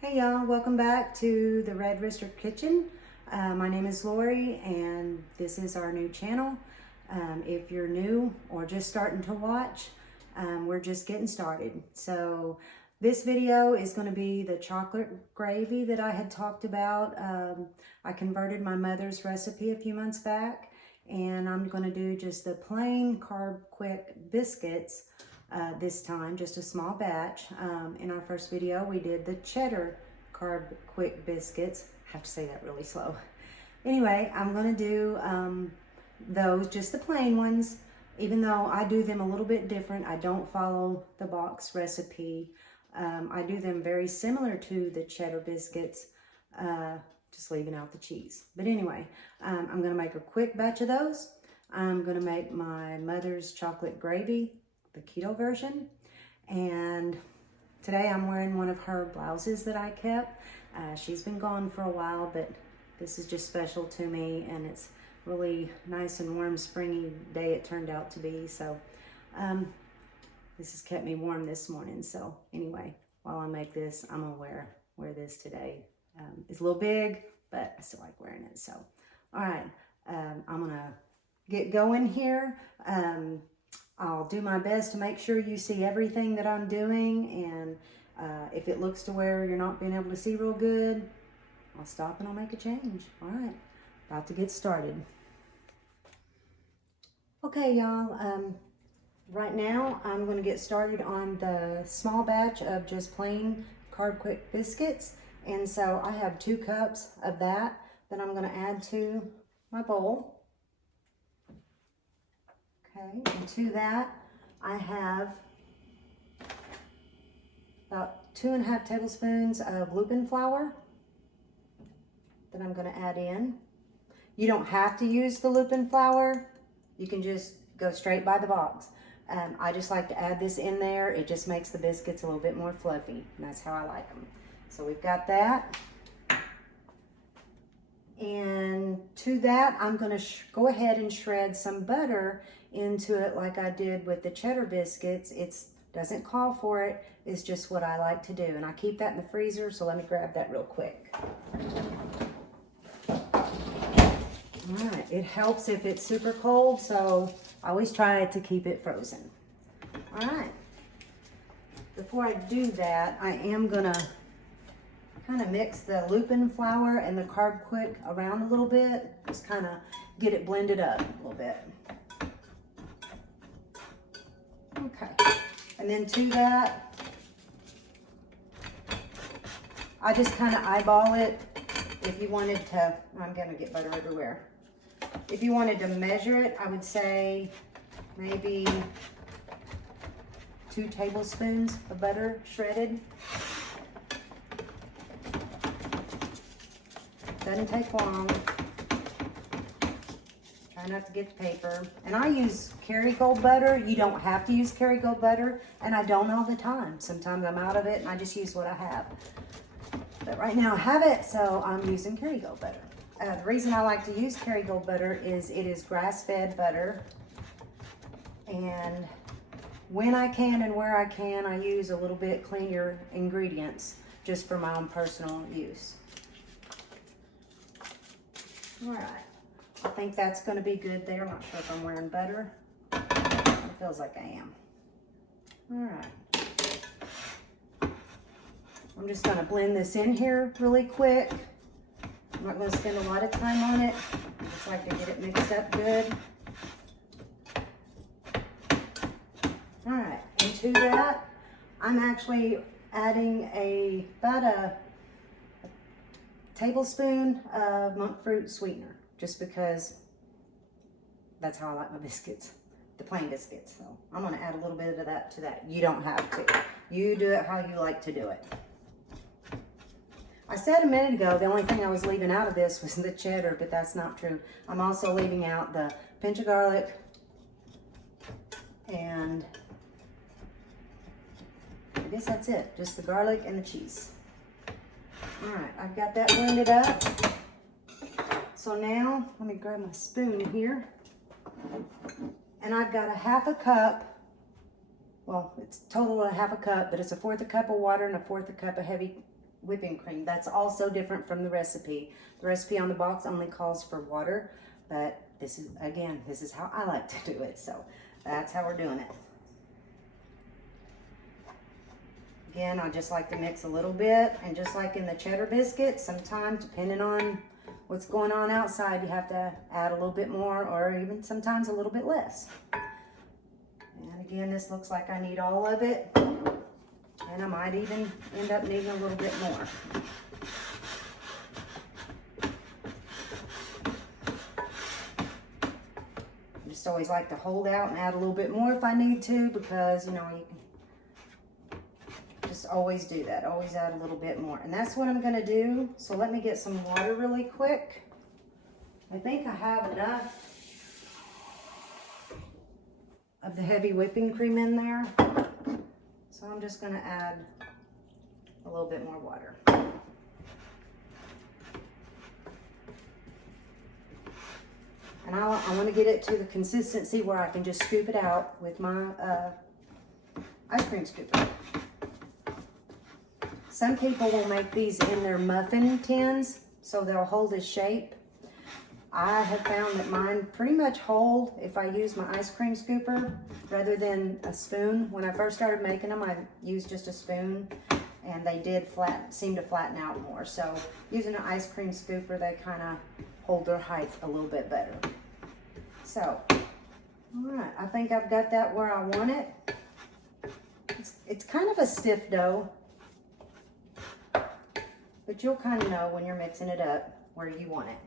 Hey y'all, welcome back to the Red Rooster Kitchen. My name is Lori and this is our new channel. If you're new or just starting to watch, we're just getting started. So this video is going to be the chocolate gravy that I had talked about. I converted my mother's recipe a few months back, and I'm going to do just the plain carb quick biscuits this time, just a small batch. In our first video, we did the cheddar carb quick biscuits. I have to say that really slow. Anyway, I'm gonna do those, just the plain ones. Even though I do them a little bit different, I don't follow the box recipe. I do them very similar to the cheddar biscuits, just leaving out the cheese. But anyway, I'm gonna make a quick batch of those. I'm gonna make my mother's chocolate gravy, the keto version, and today I'm wearing one of her blouses that I kept. She's been gone for a while, but this is just special to me, and it's really nice and warm springy day it turned out to be. So this has kept me warm this morning. So anyway, while I make this, I'm gonna wear this today. It's a little big, but I still like wearing it. So all right, I'm gonna get going here. I'll do my best to make sure you see everything that I'm doing, and if it looks to where you're not being able to see real good, I'll stop and I'll make a change. All right, about to get started. Okay, y'all, right now I'm going to get started on the small batch of just plain carb quick biscuits, and so I have 2 cups of that I'm going to add to my bowl. Okay, and to that, I have about 2.5 tablespoons of lupin flour that I'm going to add in. You don't have to use the lupin flour. You can just go straight by the box. I just like to add this in there. It just makes the biscuits a little bit more fluffy, and that's how I like them. So we've got that. And to that, I'm going to go ahead and shred some butter into it like I did with the cheddar biscuits. It doesn't call for it. It's just what I like to do. And I keep that in the freezer, so let me grab that real quick. All right, it helps if it's super cold, so I always try to keep it frozen. All right, before I do that, I am gonna kind of mix the lupin flour and the carb quick around a little bit, just kind of get it blended up a little bit. Okay, and then to that, I just kind of eyeball it. If you wanted to, I'm gonna get butter everywhere. If you wanted to measure it, I would say maybe 2 tablespoons of butter shredded. Doesn't take long. Try not to get the paper. And I use Kerrygold butter. You don't have to use Kerrygold butter, and I don't all the time. Sometimes I'm out of it and I just use what I have. But right now I have it, so I'm using Kerrygold butter. The reason I like to use Kerrygold butter is it is grass-fed butter. And when I can and where I can, I use a little bit cleaner ingredients just for my own personal use. All right, I think that's going to be good there. I'm not sure if I'm wearing butter. It feels like I am. All right. I'm just going to blend this in here really quick. I'm not going to spend a lot of time on it. I just like to get it mixed up good. All right, and to that, I'm actually adding about a tablespoon of monk fruit sweetener, just because that's how I like my biscuits, the plain biscuits. So I'm going to add a little bit of that to that. You don't have to. You do it how you like to do it. I said a minute ago the only thing I was leaving out of this was the cheddar, but that's not true. I'm also leaving out the pinch of garlic, and I guess that's it. Just the garlic and the cheese. All right, I've got that blended up. So now, let me grab my spoon here. And I've got a 1/2 cup, well, it's total of 1/2 cup, but it's 1/4 cup of water and 1/4 cup of heavy whipping cream. That's also different from the recipe. The recipe on the box only calls for water, but this is, again, this is how I like to do it. So that's how we're doing it. Again, I just like to mix a little bit, and just like in the cheddar biscuits, sometimes depending on what's going on outside, you have to add a little bit more, or even sometimes a little bit less. And again, this looks like I need all of it, and I might even end up needing a little bit more. I just always like to hold out and add a little bit more if I need to, because, you know, you can just always do that. Always add a little bit more. And that's what I'm going to do. So let me get some water really quick. I think I have enough of the heavy whipping cream in there. So I'm just going to add a little bit more water. And I want to get it to the consistency where I can just scoop it out with my ice cream scooper. Some people will make these in their muffin tins, so they'll hold a shape. I have found that mine pretty much hold if I use my ice cream scooper rather than a spoon. When I first started making them, I used just a spoon, and they did seem to flatten out more. So using an ice cream scooper, they kind of hold their height a little bit better. So, all right, I think I've got that where I want it. It's kind of a stiff dough, but you'll kind of know when you're mixing it up where you want it.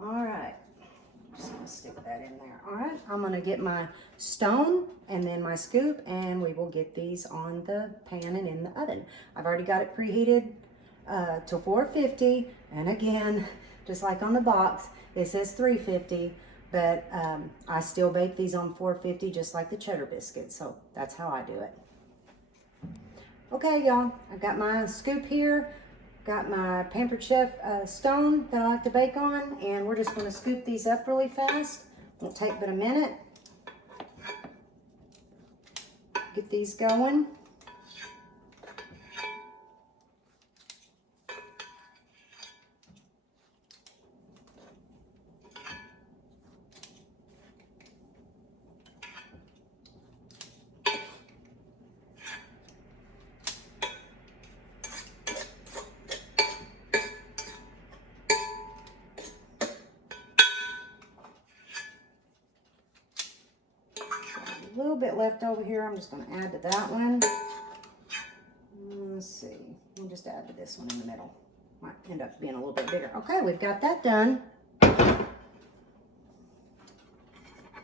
All right, I'm just gonna stick that in there. All right, I'm gonna get my stone and then my scoop, and we will get these on the pan and in the oven. I've already got it preheated to 450, and again, just like on the box, it says 350, but I still bake these on 450 just like the cheddar biscuits, so that's how I do it. Okay, y'all, I've got my scoop here. Got my Pampered Chef stone that I like to bake on, and we're just going to scoop these up really fast. Won't take but a minute. Get these going. A little bit left over here. I'm just going to add to that one. Let's see. We'll just add to this one in the middle. Might end up being a little bit bigger. Okay, we've got that done.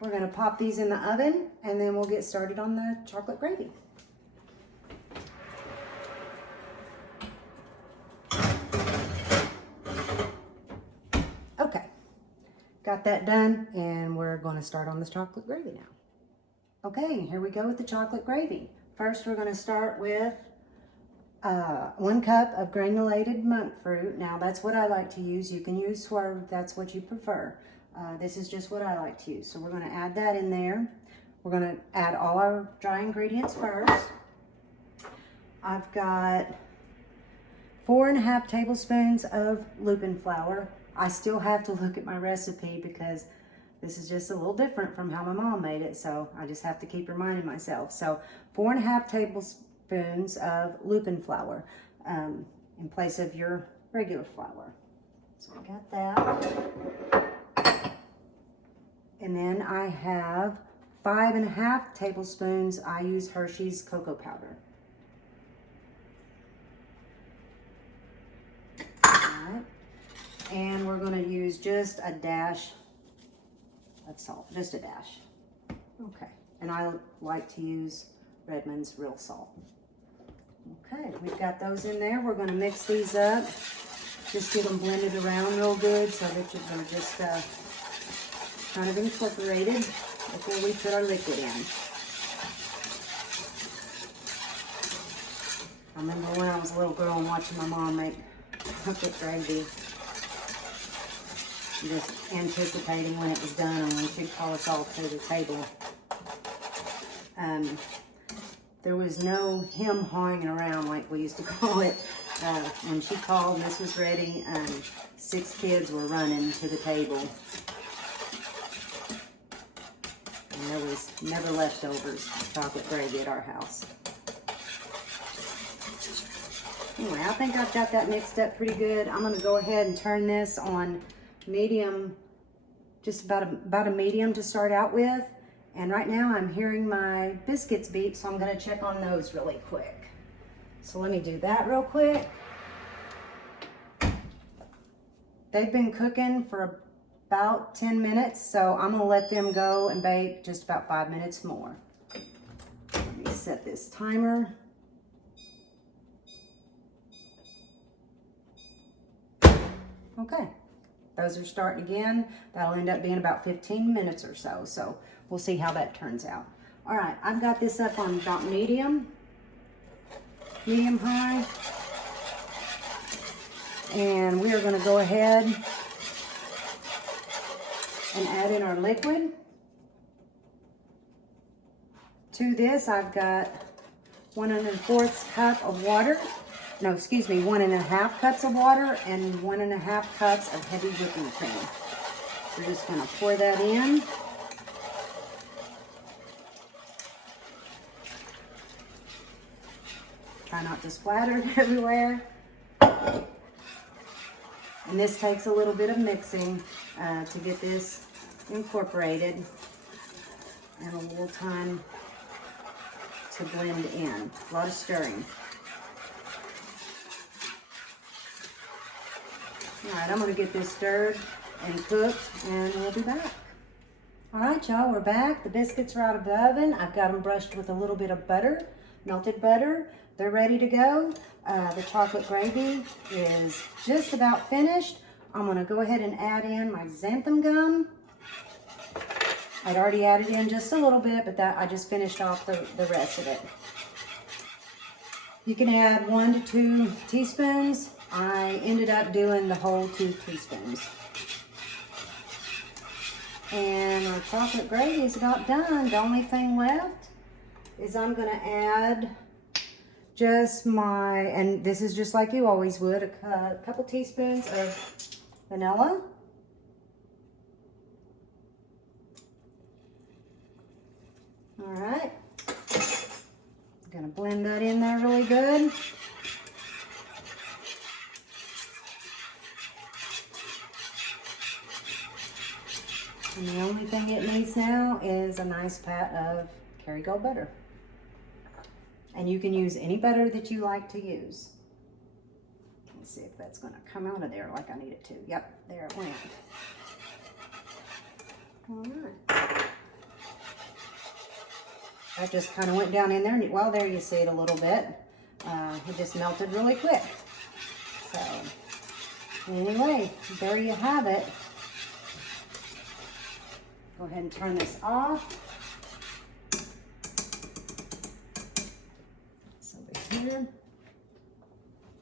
We're going to pop these in the oven, and then we'll get started on the chocolate gravy. Okay, got that done, and we're going to start on this chocolate gravy now. Okay, here we go with the chocolate gravy. First, we're going to start with 1 cup of granulated monk fruit. Now, that's what I like to use. You can use swerve if that's what you prefer. This is just what I like to use. So we're going to add that in there. We're going to add all our dry ingredients first. I've got 4½ tablespoons of lupin flour. I still have to look at my recipe because this is just a little different from how my mom made it, so I just have to keep reminding myself. So 4½ tablespoons of lupin flour in place of your regular flour. So I got that. And then I have 5½ tablespoons. I use Hershey's cocoa powder. All right. And we're going to use just a dash of salt, just a dash. Okay, and I like to use Redmond's real salt. Okay, we've got those in there. We're going to mix these up, just get them blended around real good so that you're going to just kind of incorporated before we put our liquid in. I remember when I was a little girl and watching my mom make chocolate gravy, just anticipating when it was done and when she'd call us all to the table. there was no him hawing around like we used to call it. When she called and this was ready, 6 kids were running to the table. And there was never leftovers chocolate gravy at our house. Anyway, I think I've got that mixed up pretty good. I'm going to go ahead and turn this on medium, just about a medium to start out with. And right now I'm hearing my biscuits beep, so I'm going to check on those really quick. So let me do that real quick. They've been cooking for about 10 minutes, so I'm going to let them go and bake just about 5 minutes more. Let me set this timer. Okay, those are starting again. That'll end up being about 15 minutes or so, so we'll see how that turns out. All right, I've got this up on about medium high, and we are going to go ahead and add in our liquid. To this, I've got 1 1/4 cup of water. No, excuse me, 1 1/2 cups of water and 1 1/2 cups of heavy whipping cream. We're just going to pour that in. Try not to splatter it everywhere. And this takes a little bit of mixing to get this incorporated, and a little time to blend in. A lot of stirring. All right, I'm going to get this stirred and cooked, and we'll be back. All right, y'all, we're back. The biscuits are out of the oven. I've got them brushed with a little bit of butter, melted butter. They're ready to go. The chocolate gravy is just about finished. I'm going to go ahead and add in my xanthan gum. I'd already added in just a little bit, but that I just finished off the rest of it. You can add 1 to 2 teaspoons. I ended up doing the whole 2 teaspoons. And our chocolate gravy is about done. The only thing left is I'm going to add just and this is just like you always would, a couple teaspoons of vanilla. All right. I'm going to blend that in there really good. And the only thing it needs now is a nice pat of Kerrygold butter. And you can use any butter that you like to use. Let's see if that's going to come out of there like I need it to. Yep, there it went. All right. That just kind of went down in there. Well, there you see it a little bit. It just melted really quick. So, anyway, there you have it. Go ahead and turn this off. So over here,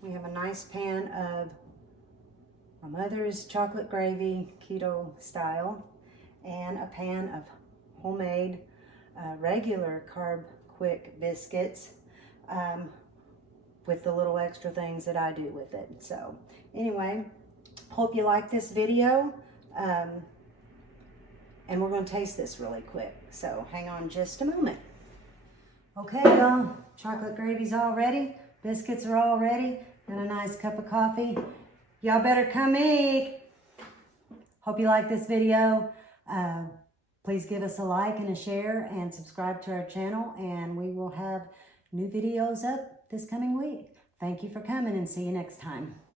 we have a nice pan of my mother's chocolate gravy, keto style, and a pan of homemade regular carb quick biscuits with the little extra things that I do with it. So anyway, hope you like this video. And we're going to taste this really quick. So hang on just a moment. Okay, y'all, chocolate gravy's all ready. Biscuits are all ready. And a nice cup of coffee. Y'all better come eat. Hope you like this video. Please give us a like and a share and subscribe to our channel. And we will have new videos up this coming week. Thank you for coming and see you next time.